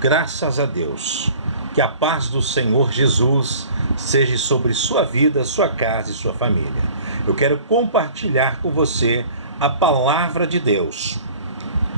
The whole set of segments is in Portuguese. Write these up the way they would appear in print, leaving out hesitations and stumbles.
Graças a Deus. Que a paz do Senhor Jesus seja sobre sua vida, sua casa e sua família. Eu quero compartilhar com você a palavra de Deus.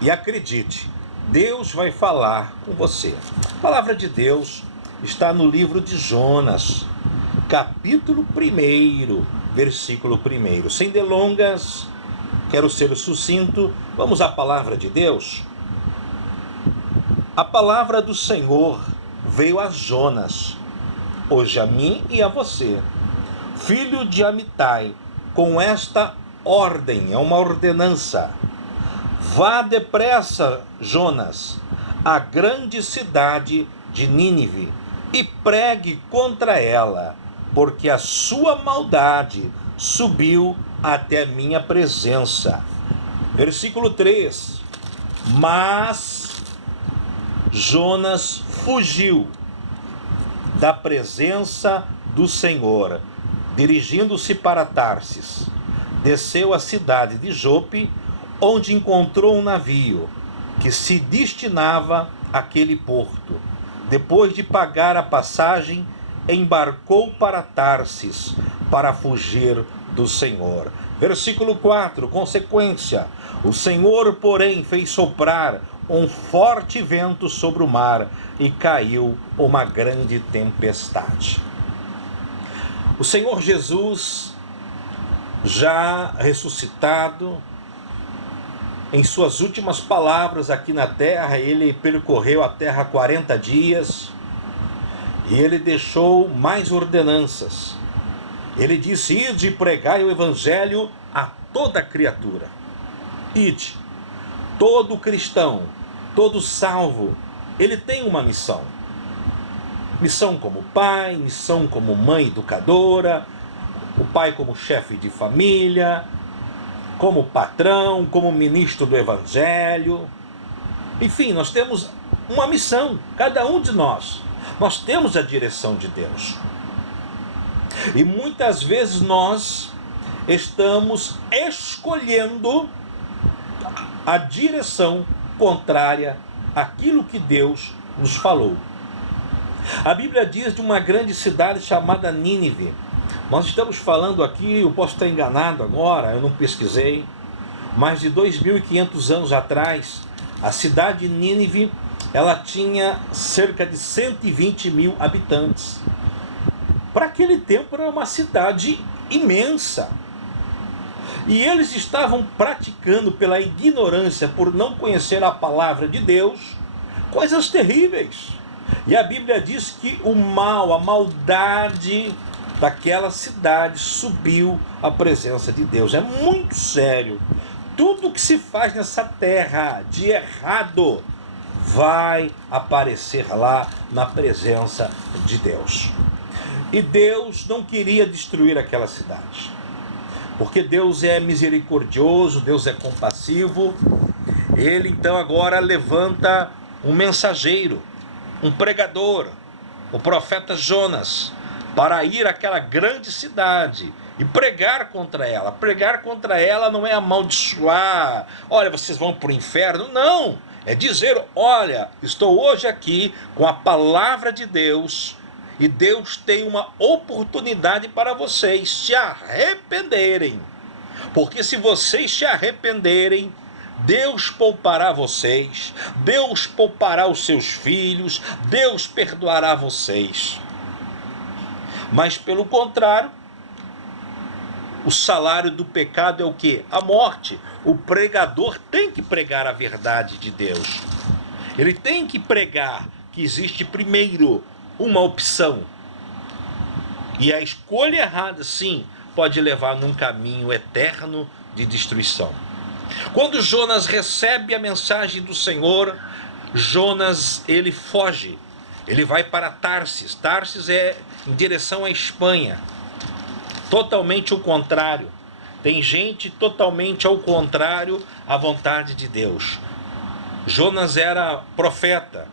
E acredite, Deus vai falar com você. A palavra de Deus está no livro de Jonas, capítulo 1, versículo 1. Sem delongas, quero ser sucinto, vamos à palavra de Deus. A palavra do Senhor veio a Jonas, hoje a mim e a você, filho de Amitai, com esta ordem, é uma ordenança. Vá depressa, Jonas, à grande cidade de Nínive, e pregue contra ela, porque a sua maldade subiu até a minha presença. Versículo 3. Mas Jonas fugiu da presença do Senhor, dirigindo-se para Tarsis. Desceu à cidade de Jope, onde encontrou um navio que se destinava àquele porto. Depois de pagar a passagem, embarcou para Tarsis para fugir do Senhor. Versículo 4, consequência. O Senhor, porém, fez soprar um forte vento sobre o mar e caiu uma grande tempestade. O Senhor Jesus, já ressuscitado, em suas últimas palavras aqui na terra, ele percorreu a terra 40 dias e ele deixou mais ordenanças. Ele disse: ide e pregai o evangelho a toda criatura. Ide. Todo cristão, todo salvo, ele tem uma missão. Missão como pai, missão como mãe educadora, o pai como chefe de família, como patrão, como ministro do evangelho. Enfim, nós temos uma missão, cada um de nós. Nós temos a direção de Deus. E muitas vezes nós estamos escolhendo a direção contrária àquilo que Deus nos falou. A Bíblia diz de uma grande cidade chamada Nínive. Nós estamos falando aqui, eu posso estar enganado agora, eu não pesquisei, mas de 2.500 anos atrás, a cidade de Nínive, ela tinha cerca de 120 mil habitantes. Para aquele tempo era uma cidade imensa. E eles estavam praticando, pela ignorância, por não conhecer a palavra de Deus, coisas terríveis. E a Bíblia diz que o mal, a maldade daquela cidade subiu à presença de Deus. É muito sério. Tudo que se faz nessa terra de errado vai aparecer lá na presença de Deus. E Deus não queria destruir aquela cidade, porque Deus é misericordioso, Deus é compassivo. Ele então agora levanta um mensageiro, um pregador, o profeta Jonas, para ir àquela grande cidade e pregar contra ela. Pregar contra ela não é amaldiçoar, olha, vocês vão para o inferno, não. É dizer, olha, estou hoje aqui com a palavra de Deus, e Deus tem uma oportunidade para vocês se arrependerem. Porque se vocês se arrependerem, Deus poupará vocês, Deus poupará os seus filhos, Deus perdoará vocês. Mas pelo contrário, o salário do pecado é o quê? A morte. O pregador tem que pregar a verdade de Deus. Ele tem que pregar que existe primeiro uma opção. E a escolha errada, sim, pode levar num caminho eterno de destruição. Quando Jonas recebe a mensagem do Senhor, Jonas, ele foge. Ele vai para Tarsis. Tarsis é em direção à Espanha. Totalmente o contrário. Tem gente totalmente ao contrário à vontade de Deus. Jonas era profeta.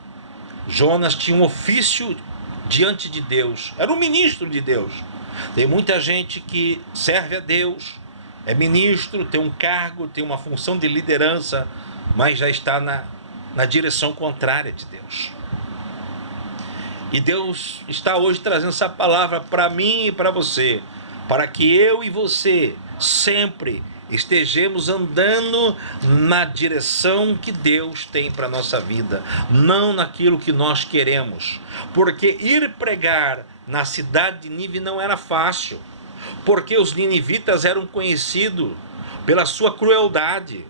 Jonas tinha um ofício diante de Deus. Era um ministro de Deus. Tem muita gente que serve a Deus, é ministro, tem um cargo, tem uma função de liderança, mas já está na direção contrária de Deus. E Deus está hoje trazendo essa palavra para mim e para você, para que eu e você sempre estejamos andando na direção que Deus tem para a nossa vida, não naquilo que nós queremos. Porque ir pregar na cidade de Nínive não era fácil, porque os ninivitas eram conhecidos pela sua crueldade.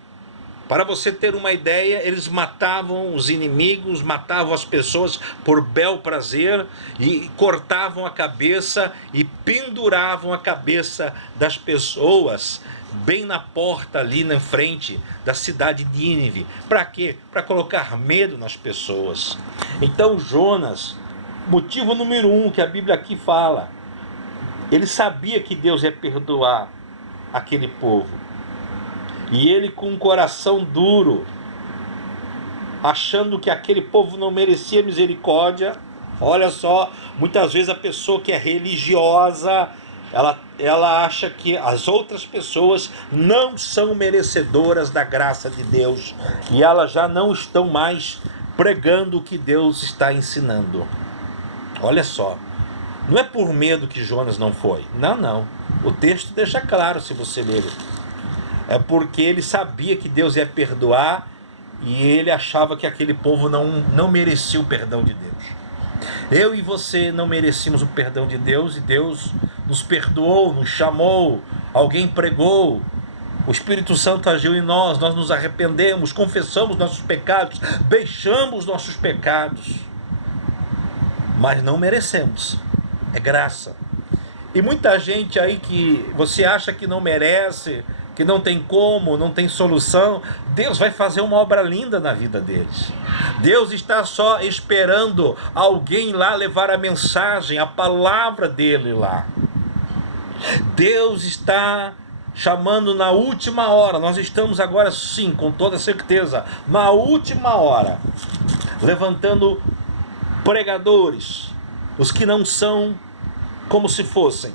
Para você ter uma ideia, eles matavam os inimigos, matavam as pessoas por bel prazer e cortavam a cabeça e penduravam a cabeça das pessoas bem na porta ali na frente da cidade de Nínive. Para quê? Para colocar medo nas pessoas. Então Jonas, motivo número 1 que a Bíblia aqui fala, ele sabia que Deus ia perdoar aquele povo. E ele, com um coração duro, achando que aquele povo não merecia misericórdia. Olha só, muitas vezes a pessoa que é religiosa, ela acha que as outras pessoas não são merecedoras da graça de Deus, e elas já não estão mais pregando o que Deus está ensinando. Olha só, não é por medo que Jonas não foi. Não. O texto deixa claro, se você ler. É porque ele sabia que Deus ia perdoar e ele achava que aquele povo não merecia o perdão de Deus. Eu e você não merecíamos o perdão de Deus e Deus nos perdoou, nos chamou, alguém pregou, o Espírito Santo agiu em nós nos arrependemos, confessamos nossos pecados, deixamos nossos pecados, mas não merecemos, é graça. E muita gente aí que você acha que não merece, que não tem como, não tem solução, Deus vai fazer uma obra linda na vida deles. Deus está só esperando alguém lá levar a mensagem, a palavra dele lá. Deus está chamando na última hora. Nós estamos agora sim, com toda certeza, na última hora, levantando pregadores, os que não são como se fossem,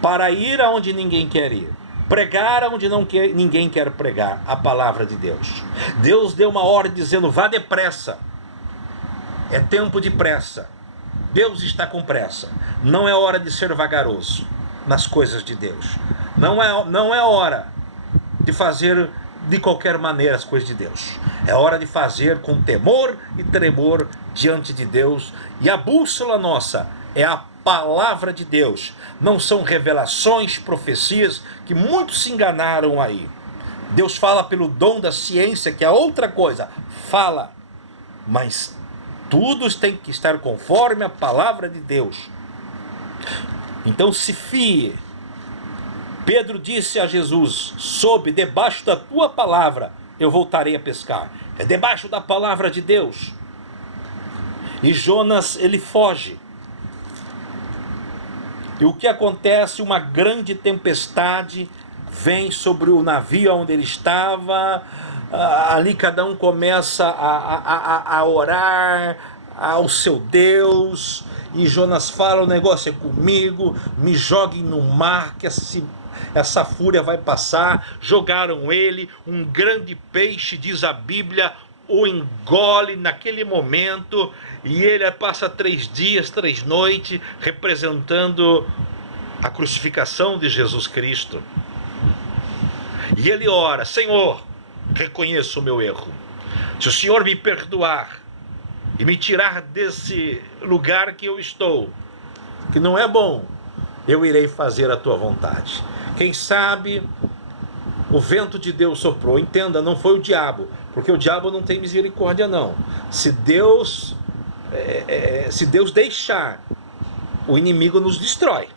para ir aonde ninguém quer ir. Pregar onde ninguém quer pregar a palavra de Deus. Deus deu uma ordem dizendo: vá depressa. É tempo de pressa. Deus está com pressa. Não é hora de ser vagaroso nas coisas de Deus. Não é hora de fazer de qualquer maneira as coisas de Deus. É hora de fazer com temor e tremor diante de Deus. E a bússola nossa é a palavra de Deus. Não são revelações, profecias, que muitos se enganaram aí. Deus fala pelo dom da ciência, que é outra coisa. Fala, mas tudo tem que estar conforme a palavra de Deus. Então se fie. Pedro disse a Jesus: sob, debaixo da tua palavra, eu voltarei a pescar. É debaixo da palavra de Deus. E Jonas, ele foge. E o que acontece? Uma grande tempestade vem sobre o navio onde ele estava. Ali cada um começa a orar ao seu Deus. E Jonas fala: o negócio é comigo, me joguem no mar, que essa fúria vai passar. Jogaram ele, um grande peixe, diz a Bíblia, o engole naquele momento, e ele passa 3 dias, 3 noites, representando a crucificação de Jesus Cristo. E ele ora: Senhor, reconheço o meu erro. Se o Senhor me perdoar e me tirar desse lugar que eu estou, que não é bom, eu irei fazer a tua vontade. Quem sabe o vento de Deus soprou. Entenda, não foi o diabo, porque o diabo não tem misericórdia não. Se Deus deixar, o inimigo nos destrói.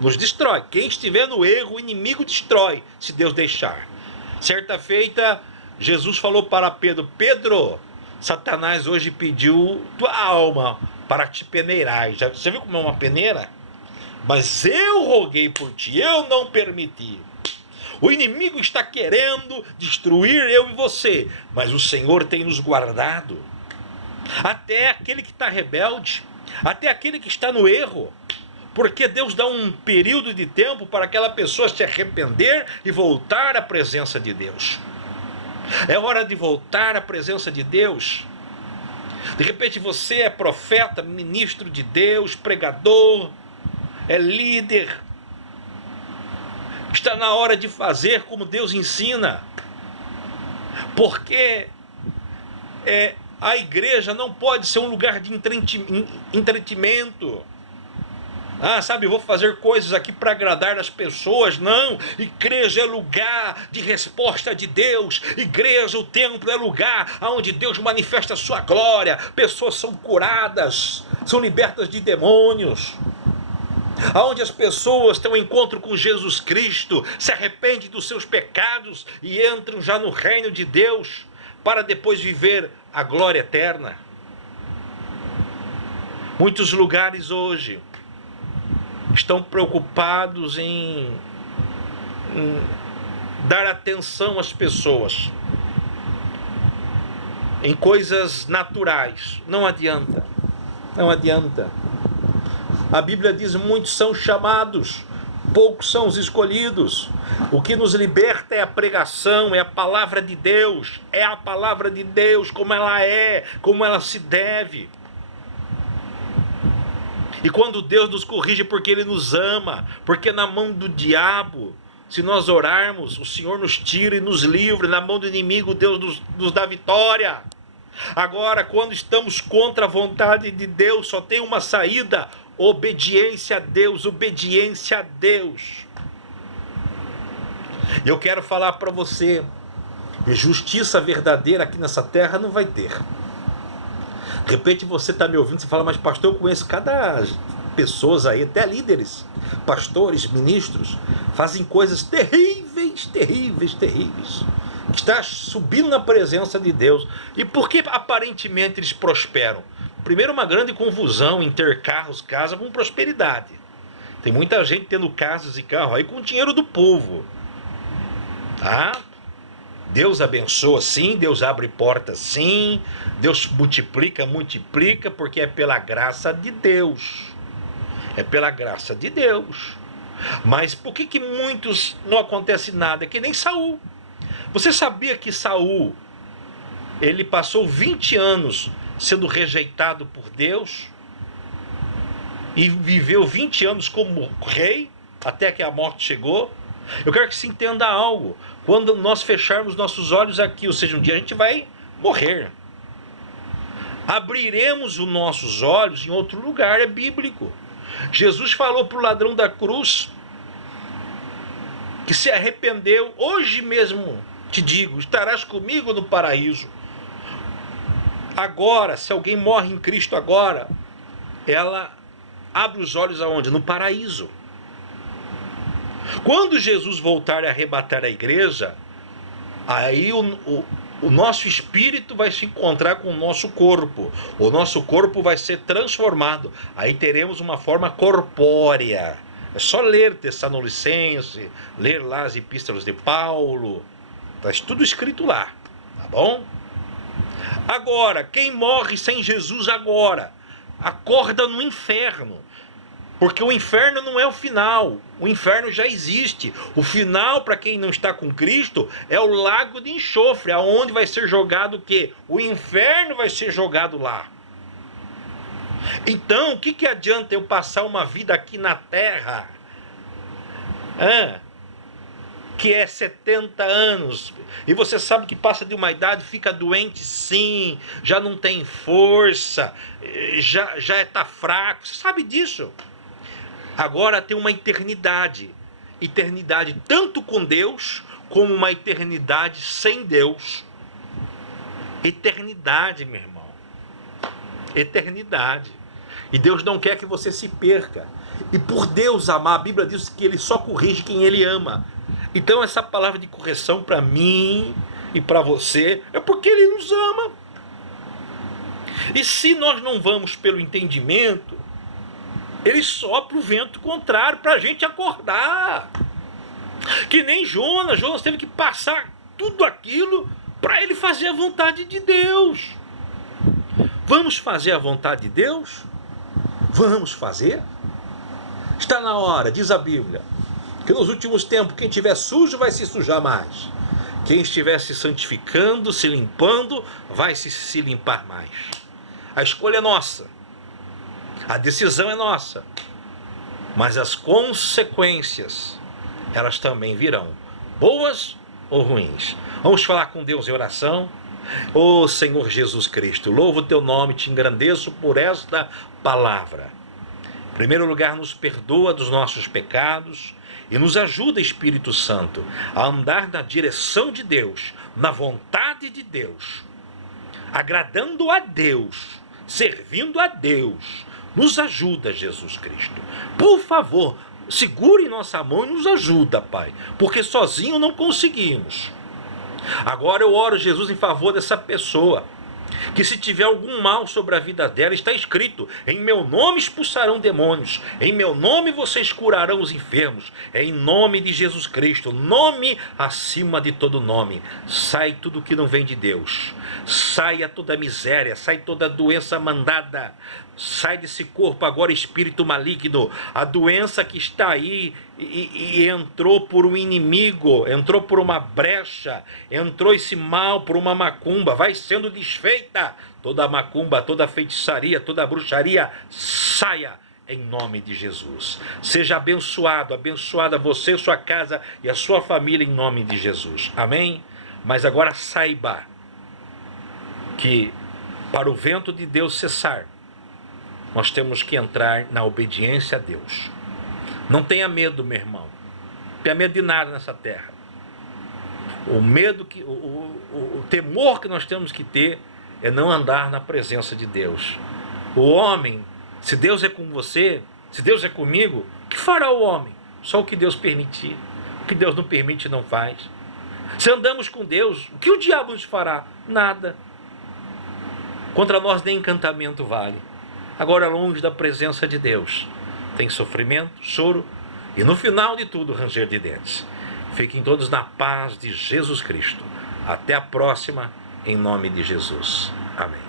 Nos destrói. Quem estiver no erro, o inimigo destrói, se Deus deixar. Certa feita, Jesus falou para Pedro: Pedro, Satanás hoje pediu tua alma para te peneirar. Você viu como é uma peneira? Mas eu roguei por ti, eu não permiti. O inimigo está querendo destruir eu e você, mas o Senhor tem nos guardado. Até aquele que está rebelde, até aquele que está no erro, porque Deus dá um período de tempo para aquela pessoa se arrepender e voltar à presença de Deus. É hora de voltar à presença de Deus. De repente você é profeta, ministro de Deus, pregador, é líder. Está na hora de fazer como Deus ensina. Porque a igreja não pode ser um lugar de entretenimento. Eu vou fazer coisas aqui para agradar as pessoas. Não, igreja é lugar de resposta de Deus. Igreja, o templo é lugar onde Deus manifesta a sua glória. Pessoas são curadas, são libertas de demônios. Onde as pessoas têm um encontro com Jesus Cristo, se arrependem dos seus pecados e entram já no reino de Deus, para depois viver a glória eterna. Muitos lugares hoje estão preocupados em dar atenção às pessoas, em coisas naturais. Não adianta, não adianta. A Bíblia diz: muitos são chamados, poucos são os escolhidos. O que nos liberta é a pregação, é a palavra de Deus, é a palavra de Deus como ela é, como ela se deve. E quando Deus nos corrige, porque Ele nos ama, porque na mão do diabo, se nós orarmos, o Senhor nos tira e nos livra, na mão do inimigo Deus nos dá vitória. Agora, quando estamos contra a vontade de Deus, só tem uma saída: obediência a Deus, obediência a Deus. E eu quero falar para você, justiça verdadeira aqui nessa terra não vai ter. De repente você está me ouvindo, você fala: mas pastor, eu conheço cada pessoas aí, até líderes, pastores, ministros, fazem coisas terríveis, terríveis, terríveis, que está subindo na presença de Deus. E por que aparentemente eles prosperam? Primeiro, uma grande confusão em ter carros, casa com prosperidade. Tem muita gente tendo casas e carros aí com dinheiro do povo. Deus abençoa sim, Deus abre portas sim, Deus multiplica, porque é pela graça de Deus. É pela graça de Deus. Mas por que muitos não acontece nada? É que nem Saul. Você sabia que Saul, ele passou 20 anos sendo rejeitado por Deus e viveu 20 anos como rei, até que a morte chegou? Eu quero que se entenda algo. Quando nós fecharmos nossos olhos aqui, ou seja, um dia a gente vai morrer, abriremos os nossos olhos em outro lugar. É bíblico. Jesus falou para o ladrão da cruz, que se arrependeu: hoje mesmo te digo, estarás comigo no paraíso. Agora, se alguém morre em Cristo agora, ela abre os olhos aonde? No paraíso. Quando Jesus voltar a arrebatar a igreja, aí o nosso espírito vai se encontrar com o nosso corpo. O nosso corpo vai ser transformado. Aí teremos uma forma corpórea. É só ler Tessalonicenses, ler lá as epístolas de Paulo. Está tudo escrito lá, tá bom? Agora, quem morre sem Jesus agora, acorda no inferno. Porque o inferno não é o final. O inferno já existe. O final, para quem não está com Cristo, é o lago de enxofre, aonde vai ser jogado o quê? O inferno vai ser jogado lá. Então, o que adianta eu passar uma vida aqui na terra, que é 70 anos, e você sabe que passa de uma idade, fica doente sim, já não tem força, já está fraco, você sabe disso. Agora tem uma eternidade tanto com Deus, como uma eternidade sem Deus. Eternidade, meu irmão. Eternidade. E Deus não quer que você se perca. E por Deus amar, a Bíblia diz que Ele só corrige quem Ele ama. Então essa palavra de correção para mim e para você é porque Ele nos ama. E se nós não vamos pelo entendimento, Ele sopra o vento contrário para a gente acordar. Que nem Jonas. Jonas teve que passar tudo aquilo para ele fazer a vontade de Deus. Vamos fazer a vontade de Deus? Vamos fazer? Está na hora, diz a Bíblia, que nos últimos tempos quem estiver sujo vai se sujar mais. Quem estiver se santificando, se limpando, vai se limpar mais. A escolha é nossa. A decisão é nossa. Mas as consequências, elas também virão, boas ou ruins. Vamos falar com Deus em oração. Ô Senhor Jesus Cristo, louvo o teu nome, te engrandeço por esta palavra. Em primeiro lugar, nos perdoa dos nossos pecados e nos ajuda, Espírito Santo, a andar na direção de Deus, na vontade de Deus, agradando a Deus, servindo a Deus. Nos ajuda, Jesus Cristo. Por favor, segure nossa mão e nos ajuda, Pai, porque sozinho não conseguimos. Agora eu oro, Jesus, em favor dessa pessoa, que se tiver algum mal sobre a vida dela, está escrito: em meu nome expulsarão demônios, em meu nome vocês curarão os enfermos. É em nome de Jesus Cristo, nome acima de todo nome. Sai tudo que não vem de Deus, saia toda miséria, sai toda doença mandada, sai desse corpo agora, espírito maligno. A doença que está aí e entrou por um inimigo, entrou por uma brecha, entrou esse mal por uma macumba, vai sendo desfeita. Toda macumba, toda feitiçaria, toda bruxaria, saia em nome de Jesus. Seja abençoado, abençoada você, sua casa e a sua família em nome de Jesus. Amém? Mas agora saiba que para o vento de Deus cessar, nós temos que entrar na obediência a Deus. Não tenha medo, meu irmão. Não tenha medo de nada nessa terra. O medo, o temor que nós temos que ter é não andar na presença de Deus. O homem, se Deus é com você, se Deus é comigo, o que fará o homem? Só o que Deus permitir. O que Deus não permite, não faz. Se andamos com Deus, o que o diabo nos fará? Nada. Contra nós nem encantamento vale. Agora, longe da presença de Deus, tem sofrimento, choro e no final de tudo, ranger de dentes. Fiquem todos na paz de Jesus Cristo. Até a próxima, em nome de Jesus. Amém.